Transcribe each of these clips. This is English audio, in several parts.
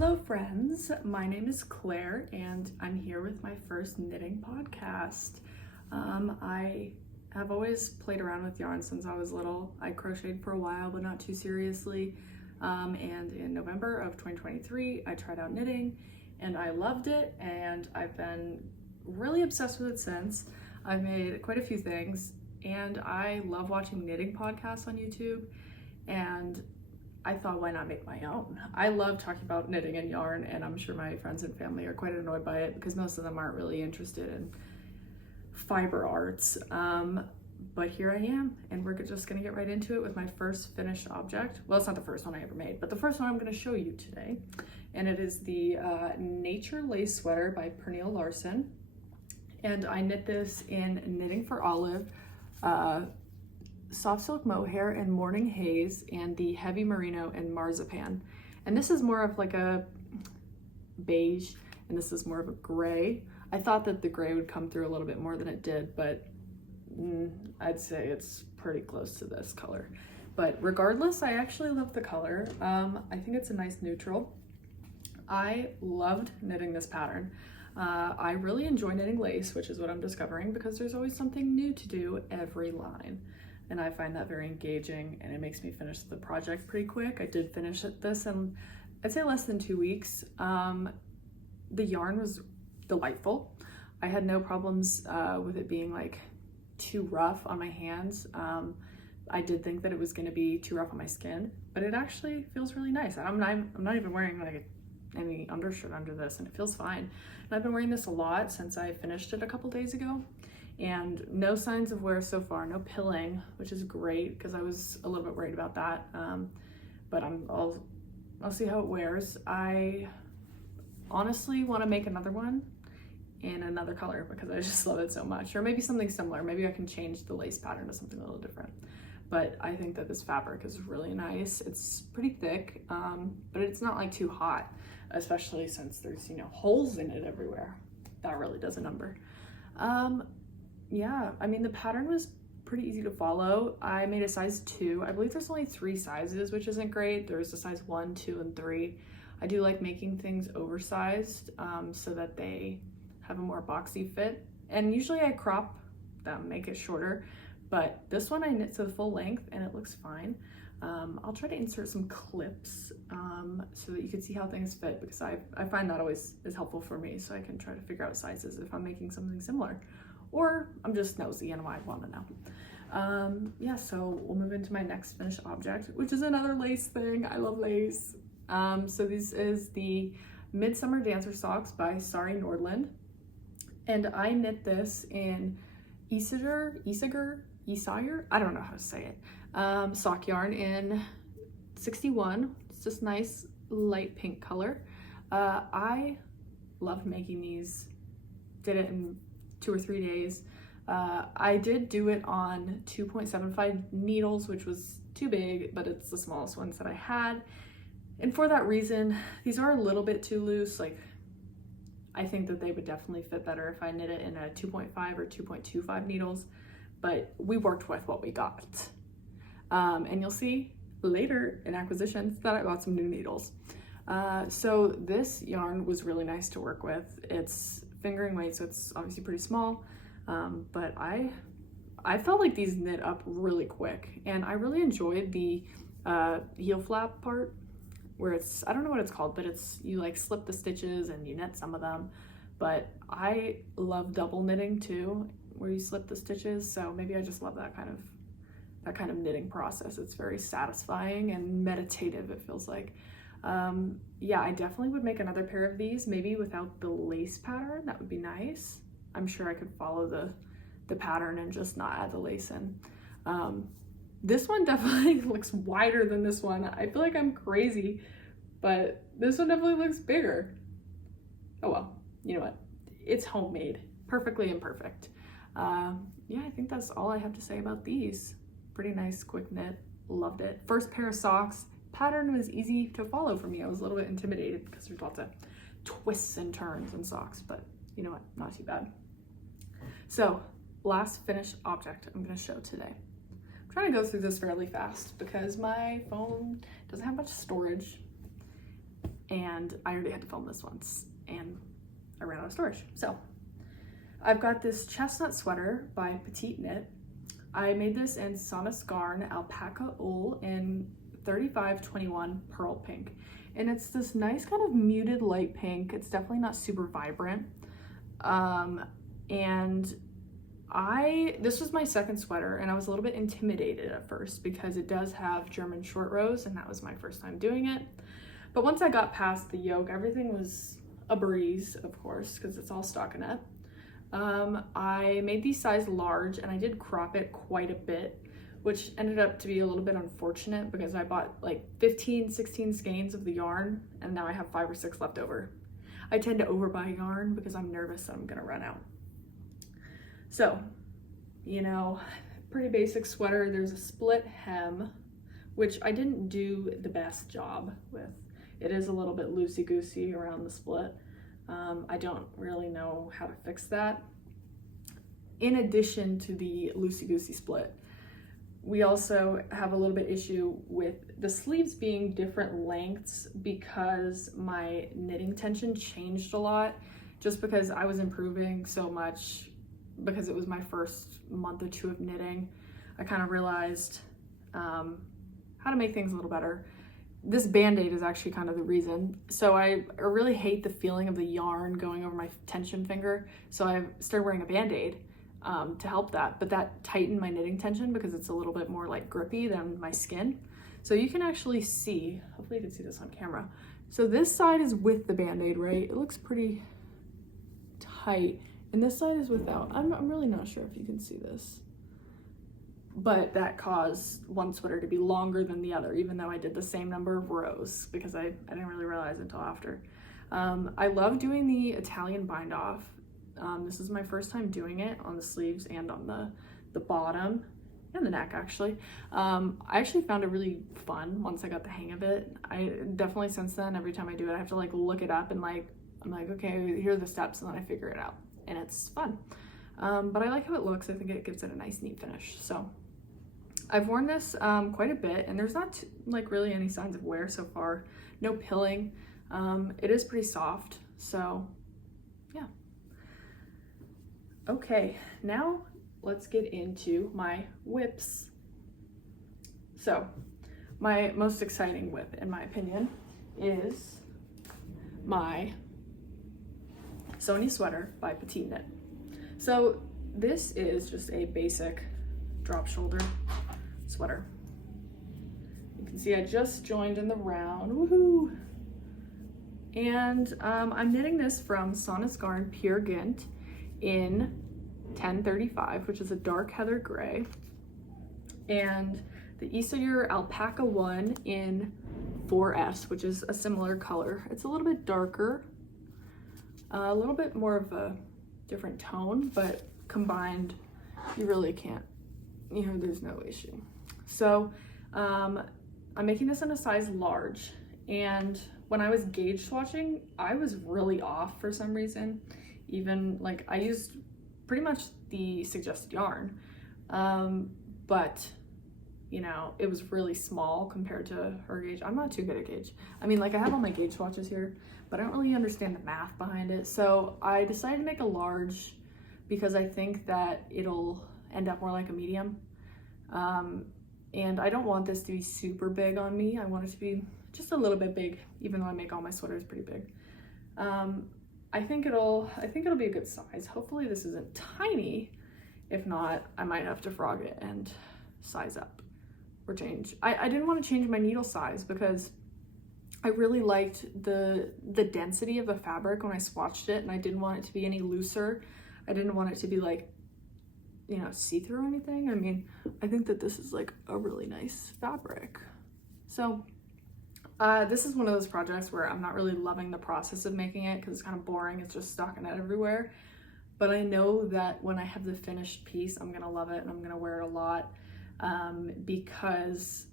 Hello friends, my name is Claire and I'm here with my first knitting podcast. I have always played around with yarn since I was little. I crocheted for a while but not too seriously, and in November of 2023 I tried out knitting and I loved it, and I've been really obsessed with it since. I've made quite a few things and I love watching knitting podcasts on YouTube, and I thought, why not make my own? I love talking about knitting and yarn, and I'm sure my friends and family are quite annoyed by it because most of them aren't really interested in fiber arts. But here I am, and we're just gonna get right into it with my first finished object. Well, it's not the first one I ever made, but the first one I'm gonna show you today. And it is the Nature Lace Sweater by Pernille Larsen. And I knit this in Knitting for Olive, Soft Silk Mohair and Morning Haze, and the Heavy Merino and Marzipan. And this is more of like a beige, and this is more of a gray. I thought that the gray would come through a little bit more than it did, but I'd say it's pretty close to this color. But regardless, I actually love the color. I think it's a nice neutral. I loved knitting this pattern. I really enjoy knitting lace, which is what I'm discovering, because there's always something new to do every line. And I find that very engaging, and it makes me finish the project pretty quick. I did finish this in, I'd say, less than 2 weeks. The yarn was delightful. I had no problems with it being like too rough on my hands. I did think that it was gonna be too rough on my skin, but it actually feels really nice. I'm not even wearing like any undershirt under this, and it feels fine. And I've been wearing this a lot since I finished it a couple days ago. And no signs of wear so far, no pilling, which is great because I was a little bit worried about that. But I'll see how it wears. I honestly want to make another one in another color because I just love it so much, or maybe something similar. Maybe I can change the lace pattern to something a little different. But I think that this fabric is really nice. It's pretty thick, but it's not like too hot, especially since there's, holes in it everywhere. That really does a number. Yeah, I mean, the pattern was pretty easy to follow. I made a size 2. I believe there's only 3 sizes, which isn't great. There's a size 1, 2, and 3. I do like making things oversized so that they have a more boxy fit. And usually I crop them, make it shorter, but this one I knit to the full length and it looks fine. I'll try to insert some clips so that you can see how things fit, because I find that always is helpful for me, so I can try to figure out sizes if I'm making something similar. Or I'm just nosy and I want to know. Yeah, so we'll move into my next finished object, which is another lace thing. I love lace. So this is the Midsummer Dancer Socks by Sari Nordlund. And I knit this in Isager, I don't know how to say it, sock yarn in 61. It's just nice light pink color. I loved making these, did it in 2 or 3 days. I did do it on 2.75 needles, which was too big, but it's the smallest ones that I had. And for that reason, these are a little bit too loose. Like, I think that they would definitely fit better if I knit it in a 2.5 or 2.25 needles, but we worked with what we got. And you'll see later in acquisitions that I bought some new needles. So this yarn was really nice to work with. It's fingering weight, so it's obviously pretty small, but I felt like these knit up really quick, and I really enjoyed the heel flap part where it's, I don't know what it's called, but it's, you like slip the stitches and you knit some of them. But I love double knitting too, where you slip the stitches, so maybe I just love that kind of knitting process. It's very satisfying and meditative, it feels like. Yeah, I definitely would make another pair of these, maybe without the lace pattern. That would be nice. I'm sure I could follow the pattern and just not add the lace in. This one definitely looks wider than this one. I feel like I'm crazy, but this one definitely looks bigger. Oh well, you know what? It's homemade, perfectly imperfect. Yeah, I think that's all I have to say about these. Pretty nice, quick knit, loved it. First pair of socks. Pattern was easy to follow for me. I was a little bit intimidated because there's lots of twists and turns in socks, but you know what, not too bad. So last finished object I'm going to show today. I'm trying to go through this fairly fast because my phone doesn't have much storage and I already had to film this once and I ran out of storage. So I've got this Chestnut Sweater by Petiteknit. I made this in Sonja Sweater alpaca wool in 3521 pearl pink. And it's this nice kind of muted light pink. It's definitely not super vibrant. And this was my second sweater, and I was a little bit intimidated at first because it does have German short rows, and that was my first time doing it. But once I got past the yoke, everything was a breeze, of course, because it's all stockinette. I made these size large, and I did crop it quite a bit, which ended up to be a little bit unfortunate because I bought like 15, 16 skeins of the yarn, and now I have 5 or 6 left over. I tend to overbuy yarn because I'm nervous that I'm gonna run out. So, you know, pretty basic sweater. There's a split hem, which I didn't do the best job with. It is a little bit loosey-goosey around the split. I don't really know how to fix that. In addition to the loosey-goosey split, we also have a little bit issue with the sleeves being different lengths because my knitting tension changed a lot just because I was improving so much because it was my first month or 2 of knitting. I kind of realized how to make things a little better. This band-aid is actually kind of the reason. So I really hate the feeling of the yarn going over my tension finger. So I started wearing a band-aid to help that, but that tightened my knitting tension because it's a little bit more like grippy than my skin. So you can actually see, hopefully you can see this on camera. So this side is with the band-aid, right? It looks pretty tight. And this side is without. I'm really not sure if you can see this. But that caused one sweater to be longer than the other, even though I did the same number of rows because I didn't really realize until after. I love doing the Italian bind off. This is my first time doing it on the sleeves and on the bottom and the neck actually. I actually found it really fun once I got the hang of it. I definitely since then, every time I do it, I have to like look it up and I'm like, okay, here are the steps, and then I figure it out. And it's fun. But I like how it looks. I think it gives it a nice, neat finish. So I've worn this quite a bit, and there's not like really any signs of wear so far. No pilling. It is pretty soft. So yeah. Okay, now let's get into my whips. So my most exciting whip, in my opinion, is my Sonja Sweater by Petiteknit. So this is just a basic drop shoulder sweater. You can see I just joined in the round, woohoo! And I'm knitting this from Sonja Sweater Pure Gint in 1035, which is a dark heather gray, and the Isayur Alpaca one in 4S, which is a similar color. It's a little bit darker, a little bit more of a different tone, but combined, you really can't, you know, there's no issue. So I'm making this in a size large, and when I was gauge swatching, I was really off for some reason. Even like I used pretty much the suggested yarn, but you know, it was really small compared to her gauge. I'm not too good at gauge. I mean, like I have all my gauge swatches here, but I don't really understand the math behind it. So I decided to make a large because I think that it'll end up more like a medium. And I don't want this to be super big on me. I want it to be just a little bit big, even though I make all my sweaters pretty big. I think it'll be a good size. Hopefully this isn't tiny. If not, I might have to frog it and size up or change. I didn't want to change my needle size because I really liked the density of the fabric when I swatched it, and I didn't want it to be any looser. I didn't want it to be like, you know, see-through or anything. I mean, I think that this is like a really nice fabric. So this is one of those projects where I'm not really loving the process of making it because it's kind of boring. It's just stockinette everywhere. But I know that when I have the finished piece, I'm gonna love it and I'm gonna wear it a lot because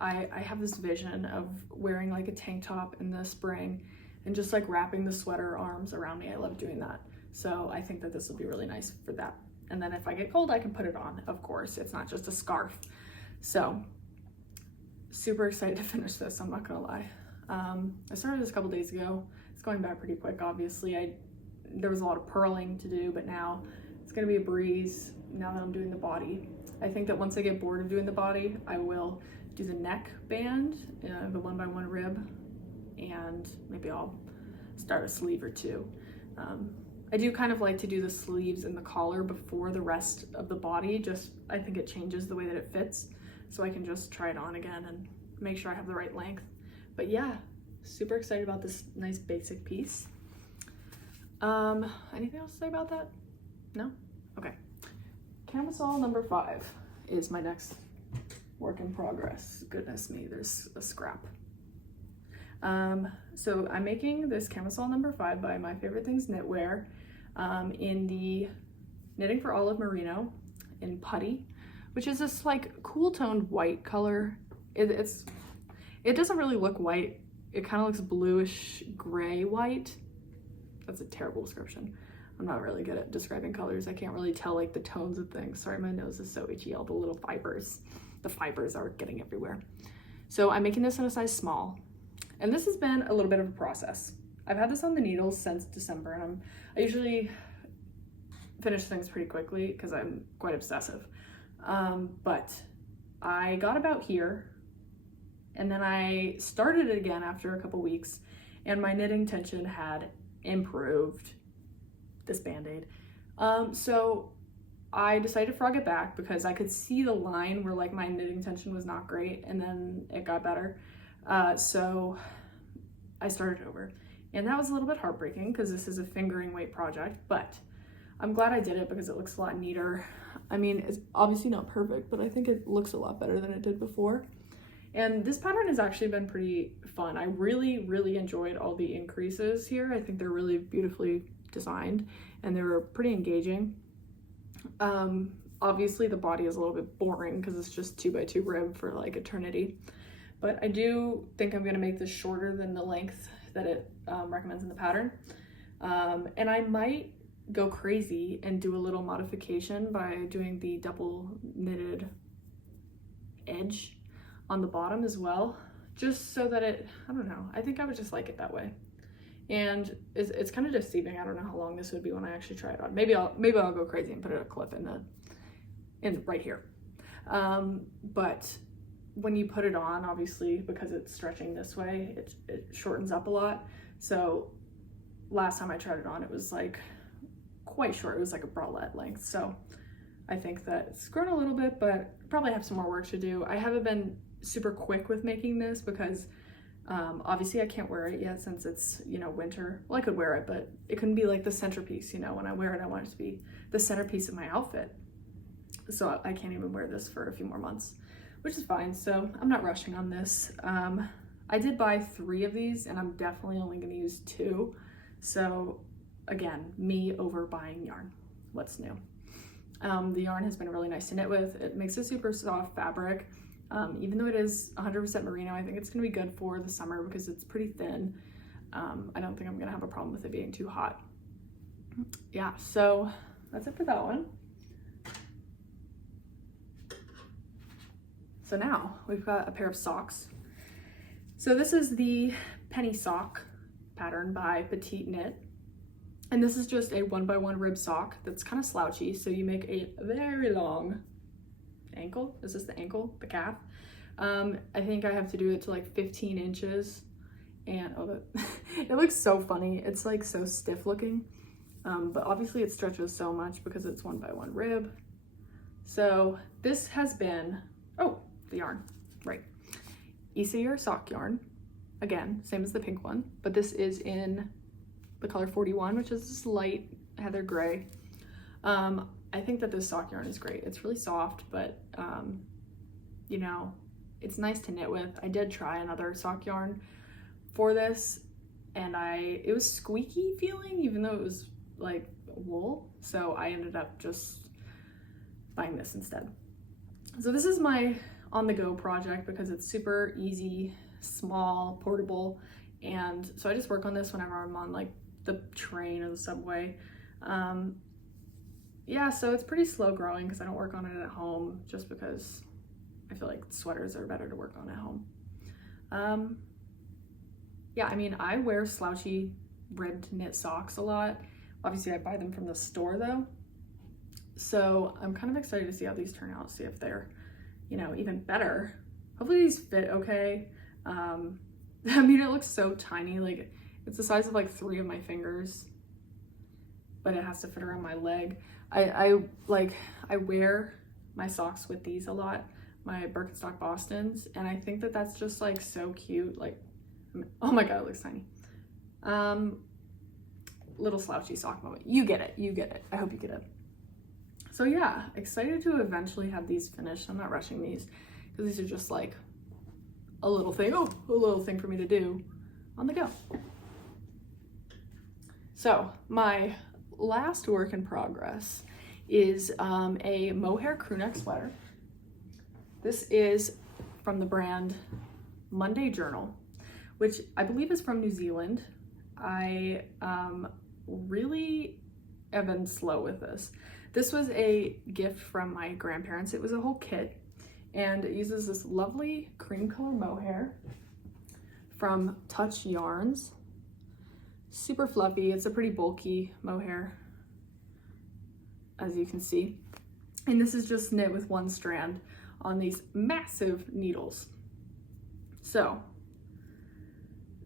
I have this vision of wearing like a tank top in the spring and just like wrapping the sweater arms around me. I love doing that. So I think that this will be really nice for that. And then if I get cold, I can put it on, of course. It's not just a scarf. So super excited to finish this, I'm not gonna lie. I started this a couple days ago. It's going back pretty quick, obviously. There was a lot of purling to do, but now it's gonna be a breeze now that I'm doing the body. I think that once I get bored of doing the body, I will do the neck band, the 1x1 rib, and maybe I'll start a sleeve or two. I do kind of like to do the sleeves and the collar before the rest of the body, just I think it changes the way that it fits, so I can just try it on again and make sure I have the right length. But yeah, super excited about this nice basic piece. Anything else to say about that? No? Okay. Camisole number 5 is my next work in progress. Goodness me, there's a scrap. So I'm making this camisole number 5 by My Favorite Things Knitwear in the Knitting for Olive Merino in Putty, which is this like cool toned white color. It doesn't really look white. It kind of looks bluish gray white. That's a terrible description. I'm not really good at describing colors. I can't really tell like the tones of things. Sorry, my nose is so itchy. All the little fibers. The fibers are getting everywhere. So I'm making this in a size small. And this has been a little bit of a process. I've had this on the needles since December, and I usually finish things pretty quickly because I'm quite obsessive. But I got about here, and then I started it again after a couple weeks, and my knitting tension had improved. This band-aid. So I decided to frog it back because I could see the line where like my knitting tension was not great, and then it got better. So I started over, and that was a little bit heartbreaking because this is a fingering weight project, but I'm glad I did it because it looks a lot neater. I mean, it's obviously not perfect, but I think it looks a lot better than it did before. And this pattern has actually been pretty fun. I really enjoyed all the increases here. I think they're really beautifully designed and they were pretty engaging. Obviously the body is a little bit boring because it's just 2x2 rib for like eternity, but I do think I'm going to make this shorter than the length that it recommends in the pattern. And I might go crazy and do a little modification by doing the double knitted edge on the bottom as well, just so that it, I don't know, I think I would just like it that way. And it's kind of deceiving. I don't know how long this would be when I actually try it on. Maybe I'll go crazy and put a clip in right here. But when you put it on, obviously, because it's stretching this way, it shortens up a lot. So last time I tried it on, it was like quite short. It was like a bralette length. So I think that it's grown a little bit, but probably have some more work to do. I haven't been super quick with making this because obviously I can't wear it yet since it's, you know, winter. Well, I could wear it, but it couldn't be like the centerpiece, you know. When I wear it, I want it to be the centerpiece of my outfit. So I can't even wear this for a few more months, which is fine. So I'm not rushing on this. I did buy 3 of these and I'm definitely only going to use 2. So again, me over buying yarn. What's new? The yarn has been really nice to knit with. It makes a super soft fabric. Even though it is 100% merino, I think it's gonna be good for the summer because it's pretty thin. I don't think I'm gonna have a problem with it being too hot. Yeah, so that's it for that one. So now we've got a pair of socks. So this is the penny sock pattern by Petiteknit. And this is just a 1x1 rib sock that's kind of slouchy. So you make a very long ankle. Is this the ankle? The calf? I think I have to do it to like 15 inches. And oh, it looks so funny. It's like so stiff looking. But obviously it stretches so much because it's 1x1 rib. So this has been, oh, the yarn, right. Easier sock yarn. Again, same as the pink one, but this is in the color 41, which is this light heather gray. I think that this sock yarn is great. It's really soft, but you know, it's nice to knit with. I did try another sock yarn for this and it was squeaky feeling, even though it was like wool. So I ended up just buying this instead. So this is my on-the-go project because it's super easy, small, portable. And so I just work on this whenever I'm on like the train or the subway. Yeah, so it's pretty slow growing because I don't work on it at home just because I feel like sweaters are better to work on at home. yeah, I mean, I wear slouchy ribbed knit socks a lot. Obviously I buy them from the store though. So I'm kind of excited to see how these turn out, see if they're, you know, even better. Hopefully these fit okay. I mean, it looks so tiny, like it's the size of like 3 of my fingers, but it has to fit around my leg. I wear my socks with these a lot, my Birkenstock Bostons, and I think that that's just like so cute. Like, oh my god, it looks tiny. Little slouchy sock moment. You get it, you get it. I hope you get it. So yeah, excited to eventually have these finished. I'm not rushing these because these are just like a little thing, a little thing for me to do on the go. So my last work in progress is a Mohair Crewneck sweater. This is from the brand Monday Journal, which I believe is from New Zealand. I really have been slow with this. This was a gift from my grandparents. It was a whole kit, and it uses this lovely cream color mohair from Touch Yarns. Super fluffy. It's a pretty bulky mohair, as you can see. And this is just knit with 1 strand on these massive needles. So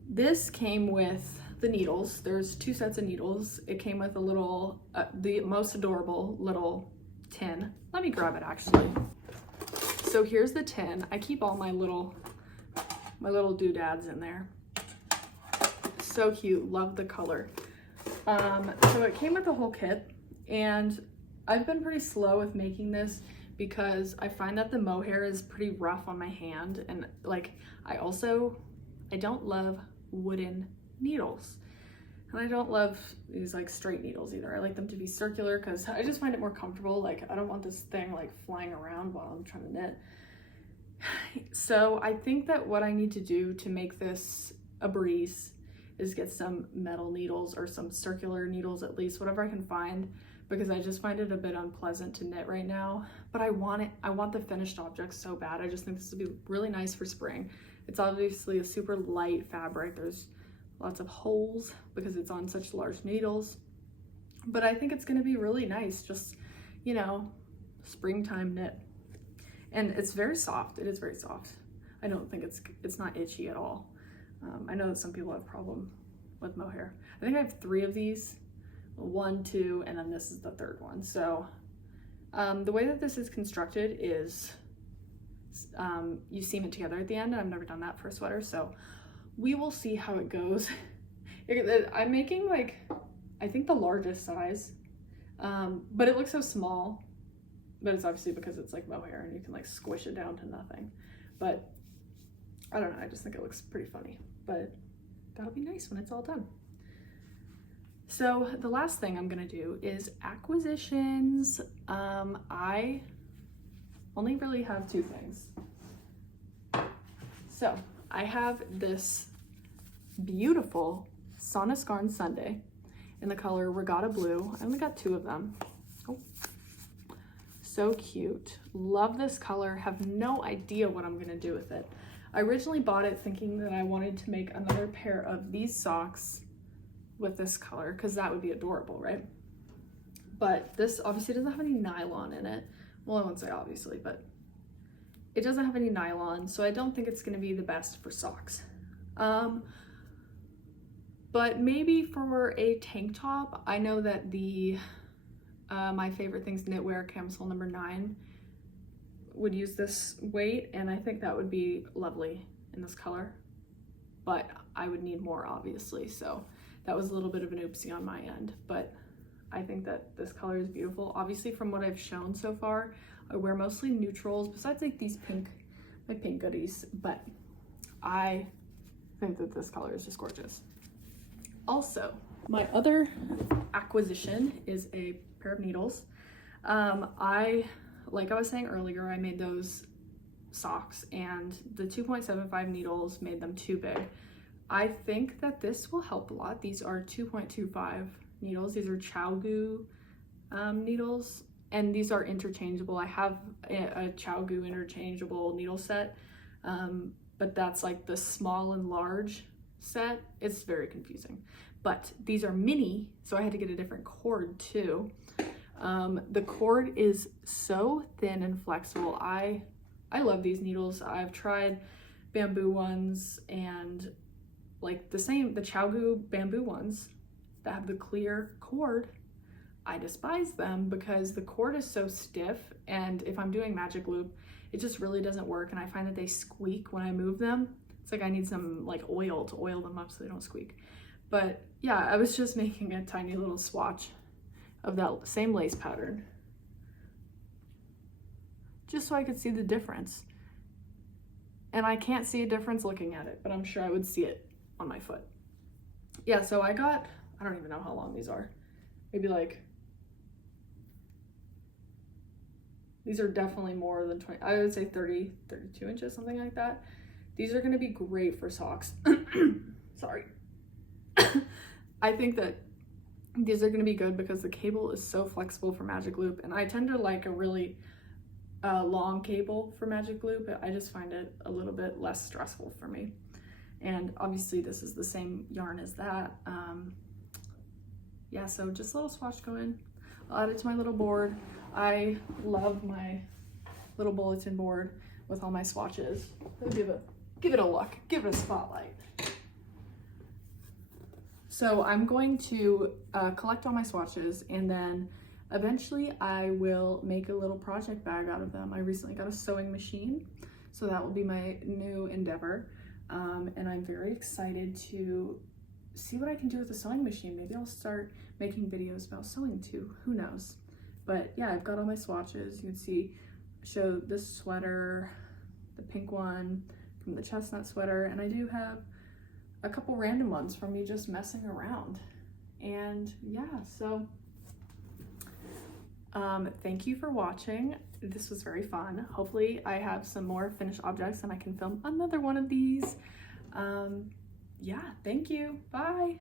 this came with the needles. There's 2 sets of needles. It came with a little, the most adorable little tin. Let me grab it actually. So here's the tin. I keep all my little doodads in there. So cute, love the color. So it came with the whole kit, and I've been pretty slow with making this because I find that the mohair is pretty rough on my hand, and like I don't love wooden needles, and I don't love these like straight needles either. I like them to be circular because I just find it more comfortable. Like I don't want this thing like flying around while I'm trying to knit. So I think that what I need to do to make this a breeze is get some metal needles or some circular needles, at least whatever I can find, because I just find it a bit unpleasant to knit right now. But I want the finished object so bad. I just think this would be really nice for spring. It's obviously a super light fabric. There's lots of holes because it's on such large needles, but I think it's going to be really nice, just, you know, springtime knit. And it's very soft. It is very soft. I don't think it's not itchy at all. I know that some people have a problem with mohair. I think I have 3 of these, 1, 2, and then this is the 3rd one. So the way that this is constructed is you seam it together at the end, and I've never done that for a sweater, so we will see how it goes. I'm making like, I think the largest size, but it looks so small, but it's obviously because it's like mohair and you can like squish it down to nothing. But I don't know, I just think it looks pretty funny, but that'll be nice when it's all done. So the last thing I'm gonna do is acquisitions. I only really have 2 things. So I have this beautiful Sonja Sunday in the color Regatta Blue. I only got 2 of them. Oh, so cute. Love this color. Have no idea what I'm gonna do with it. I originally bought it thinking that I wanted to make another pair of these socks with this color because that would be adorable, right? But this obviously doesn't have any nylon in it. Well, I won't say obviously, but it doesn't have any nylon, so I don't think it's gonna be the best for socks. But maybe for a tank top. I know that the My Favorite Things Knitwear Camisole No. 9 would use this weight, and I think that would be lovely in this color, but I would need more obviously, so that was a little bit of an oopsie on my end, but I think that this color is beautiful. Obviously from what I've shown so far, I wear mostly neutrals besides like these my pink goodies, but I think that this color is just gorgeous. Also, my other acquisition is a pair of needles. Like I was saying earlier, I made those socks and the 2.75 needles made them too big. I think that this will help a lot. These are 2.25 needles. These are ChowGoo needles, and these are interchangeable. I have a ChowGoo interchangeable needle set, but that's like the small and large set, it's very confusing. But these are mini, so I had to get a different cord too. The cord is so thin and flexible. I love these needles. I've tried bamboo ones and like the Chaogu bamboo ones that have the clear cord. I despise them because the cord is so stiff, and if I'm doing magic loop, it just really doesn't work, and I find that they squeak when I move them. It's like I need some like oil to oil them up so they don't squeak. But yeah, I was just making a tiny little swatch of that same lace pattern just so I could see the difference. And I can't see a difference looking at it, but I'm sure I would see it on my foot. Yeah, so I don't even know how long these are. Maybe like, these are definitely more than 20, I would say 30, 32 inches, something like that. These are gonna be great for socks. Sorry. I think that these are gonna be good because the cable is so flexible for magic loop, and I tend to like a really long cable for magic loop. I just find it a little bit less stressful for me. And obviously this is the same yarn as that. Yeah, so just a little swatch going. I'll add it to my little board. I love my little bulletin board with all my swatches. I'll give it a look, give it a spotlight. So I'm going to collect all my swatches, and then eventually I will make a little project bag out of them. I recently got a sewing machine, so that will be my new endeavor. And I'm very excited to see what I can do with the sewing machine. Maybe I'll start making videos about sewing too, who knows. But yeah, I've got all my swatches. You can see, show this sweater, the pink one from the Chestnut Sweater, and I do have a couple random ones from me just messing around. And yeah, so thank you for watching. This was very fun. Hopefully I have some more finished objects and I can film another one of these. Yeah, thank you. Bye.